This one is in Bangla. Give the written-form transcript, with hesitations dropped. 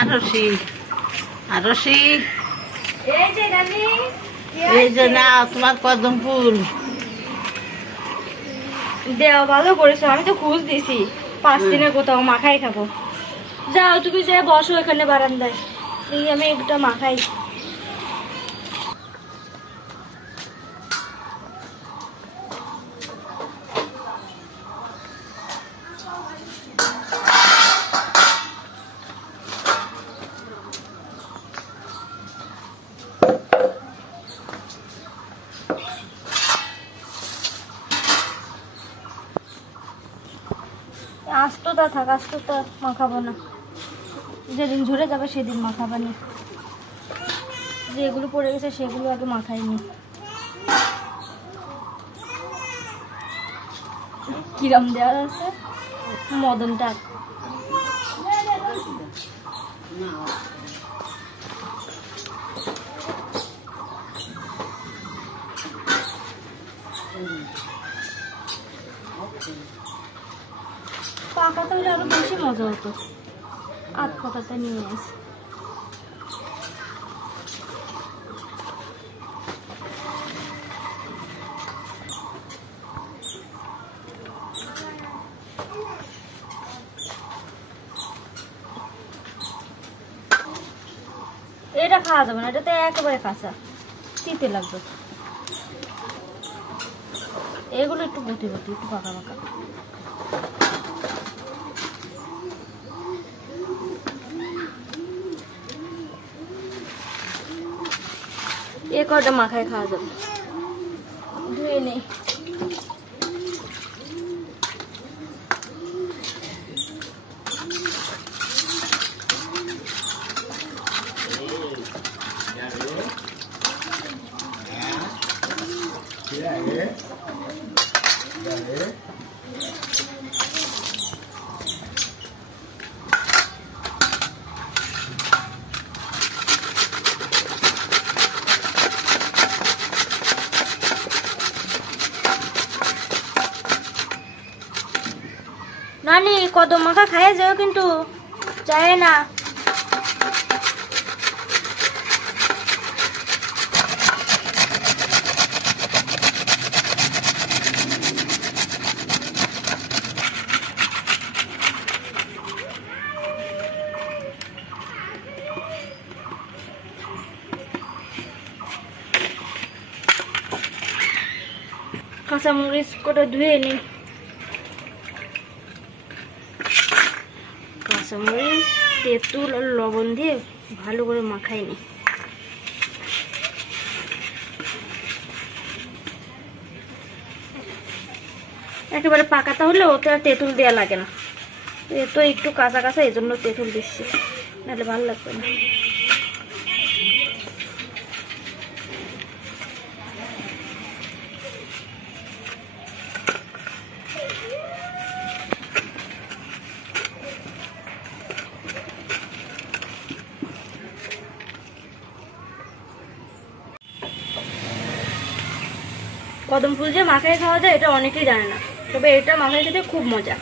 আরশি আরশি এই যে না তোমার কদম ফুল দেওয়া ভালো করেছো। আমি তো খুঁজ দিছি 5 দিনে কোথাও মাখাই খাবো। যাও তুমি যে বসো এখানে বারান্দায়, আমি একটা মাখাই। আস্তটা থাক, আস্তটা মাখাবো না, যেদিন ঝরে যাবে সেদিন মাখাবানি। যেগুলো পড়ে গেছে সেগুলো আগে মাখাইনি। কিরম দেওয়া আছে মদনটা। পাকাটা হলে আরো বেশি মজা হতো। আধ পাকাটা নিয়ে আসি। এটা খাওয়া যাবে না, এটা তো একেবারে কাঁচা, তিতে লাগবে। এগুলো একটু বটি বটি, একটু পাকা পাকা। এ কটা মাখায় খাওয়া যাবে। ধুয়ে নেই। নানি কদম মাখা খাইয়ে যাও, কিন্তু চায় না। কাঁচামরিচ কটা ধুয়ে নি। কাঁচামরিচ তেঁতুল আর লবণ দিয়ে ভালো করে মাখাই নি। একেবারে পাকাটা হলে ওতে আর তেঁতুল দেওয়া লাগে না। এ তো একটু কাঁচা কাঁচা, এই জন্য তেঁতুল দিচ্ছি, নাহলে ভালো লাগবে না। কদম ফুল যে মাখায় খাওয়া যায় এটা অনেকেই জানে না, তবে এটা মাখায় খেতে খুব মজা।